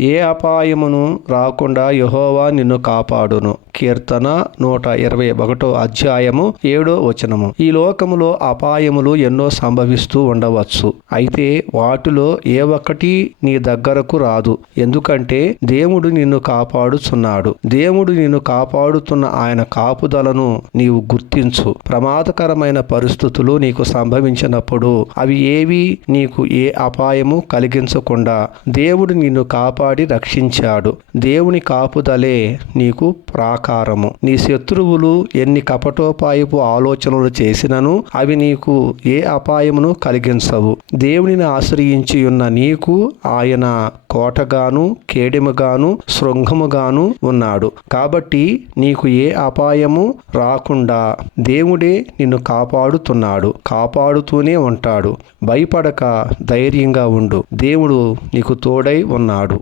ఏ అపాయమును రాకుండా యెహోవా నిన్ను కాపాడును. కీర్తన 121 ఈ లోకములో అపాయములు ఎన్నో సంభవిస్తూ ఉండవచ్చు. అయితే వాటిలో ఏ ఒక్కటి నీ దగ్గరకు రాదు. ఎందుకంటే దేవుడు నిన్ను కాపాడుచున్నాడు. దేవుడు నిన్ను కాపాడుతున్న ఆయన కాపుదలను నీవు గుర్తించు. ప్రమాదకరమైన పరిస్థితులు నీకు సంభవించినప్పుడు అవి ఏవి నీకు ఏ అపాయము కలిగించకుండా దేవుడు నిన్ను కాపాడి రక్షించాడు. దేవుని కాపుదలే నీకు ప్రాకారము. నీ శత్రువులు ఎన్ని కపటోపాయపు ఆలోచనలు చేసినను అవి నీకు ఏ అపాయమును కలిగించవు. దేవునిని ఆశ్రయించి ఉన్న నీకు ఆయన కోటగాను, కేడెముగాను, శృంగముగాను ఉన్నాడు. కాబట్టి నీకు ఏ అపాయము రాకుండా దేవుడే నిన్ను కాపాడుతున్నాడు, కాపాడుతూనే ఉంటాడు. భయపడక ధైర్యంగా ఉండు. దేవుడు నీకు తోడై ఉన్నాడు.